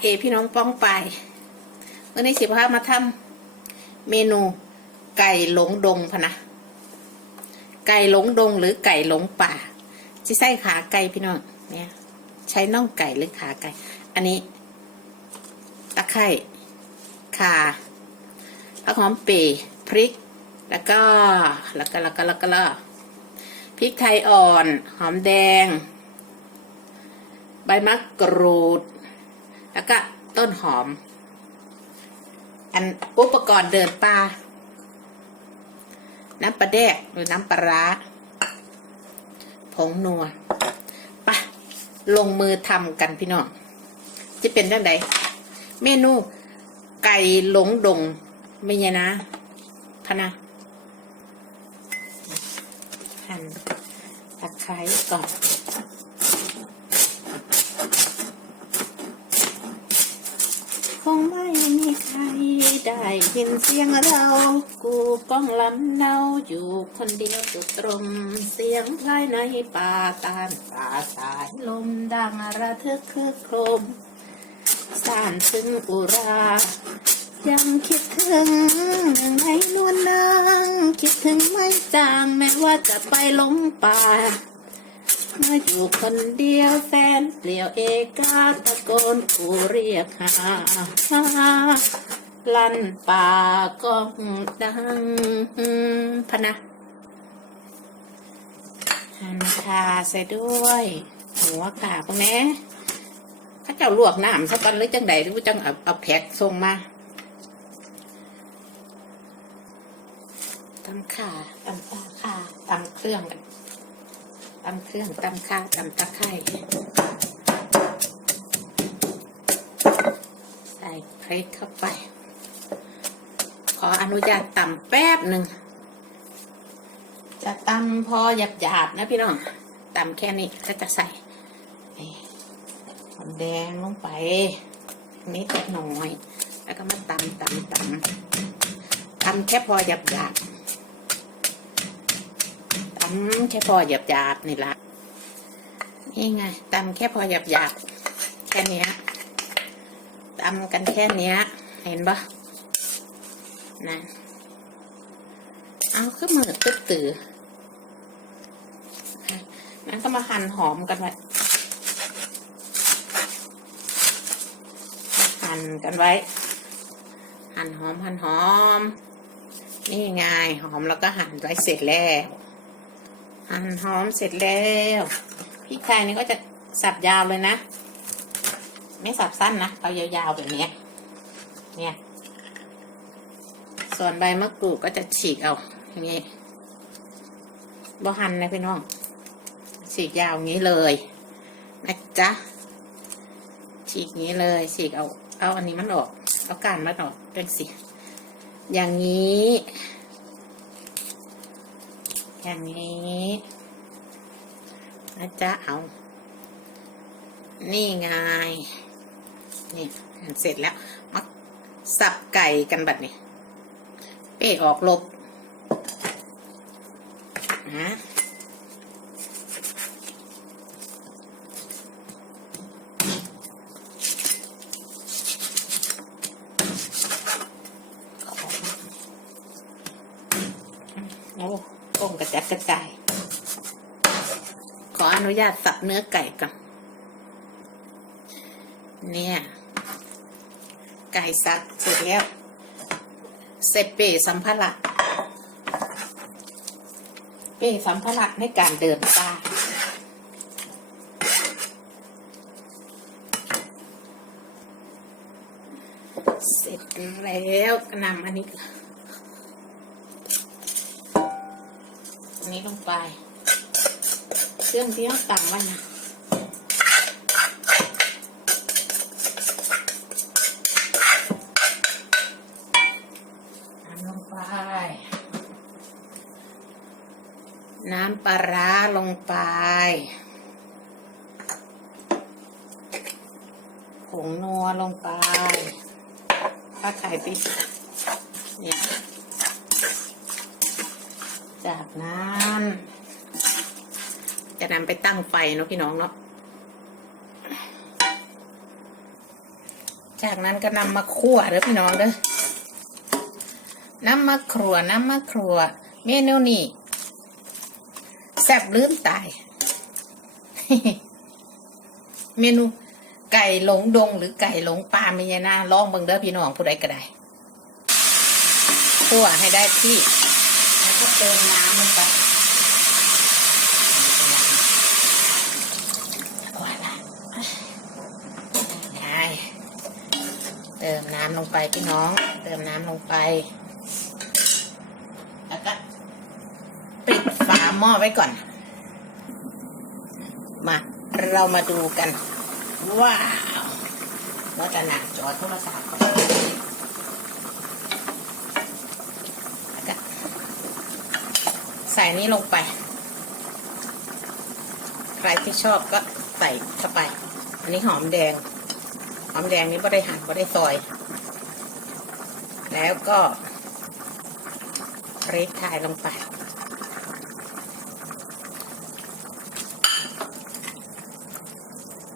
เอพี่น้องป้องไปวันนี้สิพามาทำเมนูไก่หลงดงพะนะไก่หลงดงหรือไก่หลงป่าที่ใส่ขาไก่พี่น้องเนี่ยใช้น่องไก่หรือขาไก่ อันนี้ ตะไคร่ข่าผักหอมเปรย์พริก แล้วก็แล้วก็แล้วก็แล้วก็แล้วพริกไทยอ่อน หอมแดง ใบมะกรูด แล้วก็ต้นหอม อันอุปกรณ์เดินป่า น้ำปลาแดกหรือน้ำปลาร้าผงนัวไปะลงมือทำกันพี่น้องจะเป็นเรื่องใดเมนูไก่หลงดงไม่ใช่นะพนะหั่นตะไคร้ก่อน คงไม่มีใครได้ยินเสียงเรา กูก้องลำเนาอยู่คนเดียวจุดตรงเสียงภายในป่าตานป่าสายลมดังระทึกคือโครมสานถึงอุรา ยังคิดถึงหนึ่งในนวลนาง คิดถึงไม่จางแม้ว่าจะไปหลงป่า มื่อยู่คนเดียวแฟนเปลี่ยวเอกาตะโกนกูเรียกหาลั่นป่าก้องดังพนะหันคาใส่ด้วย หัวขาพวกนี้เข้าเจ้าลวกน้ำสักกันหรือจังใดหรือว่าจังเอาเอาแพ็กส่งมาตำขาตำตาขาตำเครื่องกัน ตำเครื่องตำข้าวตำตะไคร้ใส่พริกเข้าไป ขออนุญาตตำแป๊บหนึ่ง จะตำพอหยาบหยาบๆนะพี่น้องตำแค่นี้ก็จะใส่หอมแดงลงไป นิดหน่อย แล้วก็มาตำตำตำตำแค่พอหยาบหยาบๆำแค่พอหยาบหยาบๆนี่ละนี่ไงตำแค่พอหยาบหยาบๆแค่นี้ตำกันแค่นี้เห็นปะนะเอาขึ้นมือตึ๊บตือนั้นก็มาหั่นหอมกันไว้หั่นกันไว้ หั่นหอมหั่นหอม นี่ไงหอมแล้วก็หั่นไว้เสร็จแล้ว หั่นหอมเสร็จแล้วพริกไทยนี่ก็จะสับยาวเลยนะ ไม่สับสั้นนะเอายาวๆแบบนี้เนี่ย ส่วนใบมะกรูดก็จะฉีกเอาอย่างนี้บ่หั่นนะพี่น้อง ฉีกยาวงี้เลยนะจ๊ะฉีกงี้เลยฉีกเอา เอาอันนี้มันออก เอากานมันออกเป็นสิอย่างนี้ อย่างนี้นะจ๊ะเอา นี่ไง นี่เสร็จแล้วมาสับไก่กันบัดนี้ เป้ออกลบนะโอ้ก้มก ระจัดกระจาย ขออนุญาตสับเนื้อไก่ก่อน เนี่ย ไก่สับเสร็จแล้วเสร็จเปสัมภาระเปสัมภาระในการเดินป่าเสร็จแล้วนำอันนี้ นี้ลงไป เครื่องที่ต้องตำไว้นะน้ำลงไป น้ำปลาร้าลงไป ผงนัวลงไป ถ้าไข่ปิดเนี่ย จากนั้น จะนำไปตั้งไฟเนาะพี่น้องเนาะ จากนั้นก็นำมาคั่วเด้อพี่น้องเด้อน้ำมะครัวน้ำมะครัว เมนูนี้แซ่บลืมตาย เมนูไก่หลงดง หรือไก่หลงป่าไม่ยนาลองเบิ่งเด้อพี่น้องผู้ใดก็ได้คั่วให้ได้ที่ ก็เติมน้ำลงไปคั่วละได้เติมน้ำลงไปพี่น้อง เติมน้ำลงไป แล้วก็ปิดฝาหม้อไว้ก่อน มา เรามาดูกัน ว้าวเราจะหนักจอโทรศัพท์ก่อนแล้วก็ใส่นี้ลงไป ใครที่ชอบก็ใส่เข้าไป อันนี้หอมแดง หอมแดงนี้ไม่ได้หั่นไม่ได้ซอย แล้วก็พริกไทยลงไป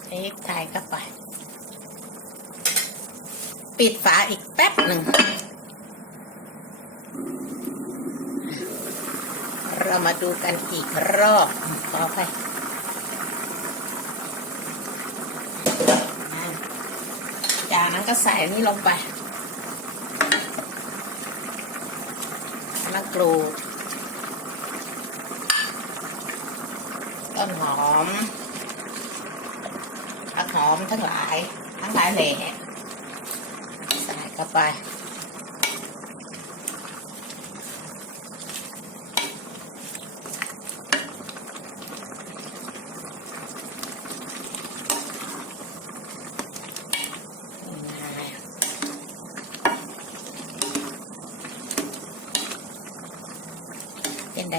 พริกไทยเข้าไป ปิดฝาอีกแป๊บหนึ่ง เรามาดูกันอีกรอบขอไปจากนั้นก็ใส่นี่ลงไปมะกรูดต้นหอมผักหอมทั้งหลาย ทั้งหลายแหล่ใส่เข้าไป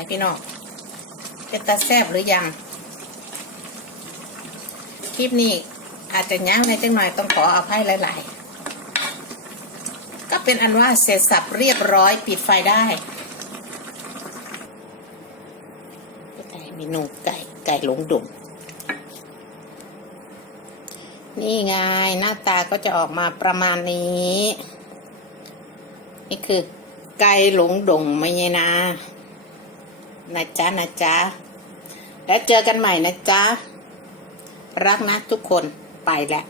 พี่น้องเป็นตาแซบหรือยัง คลิปนี้อาจจะย้างในจังหน่อยต้องขออภัยหลาย ๆ ก็เป็นอันว่าเสร็จสับเรียบร้อยปิดไฟได้ไก่เมนูไก่ไก่หลงดุ่มนี่ไงหน้าตาก็จะออกมาประมาณนี้ นี่คือไก่หลงดงไม่ใช่นะ นะจ๊ะนะจ๊ะ แล้วเจอกันใหม่นะจ๊ะ รักนะทุกคนไปแล้ว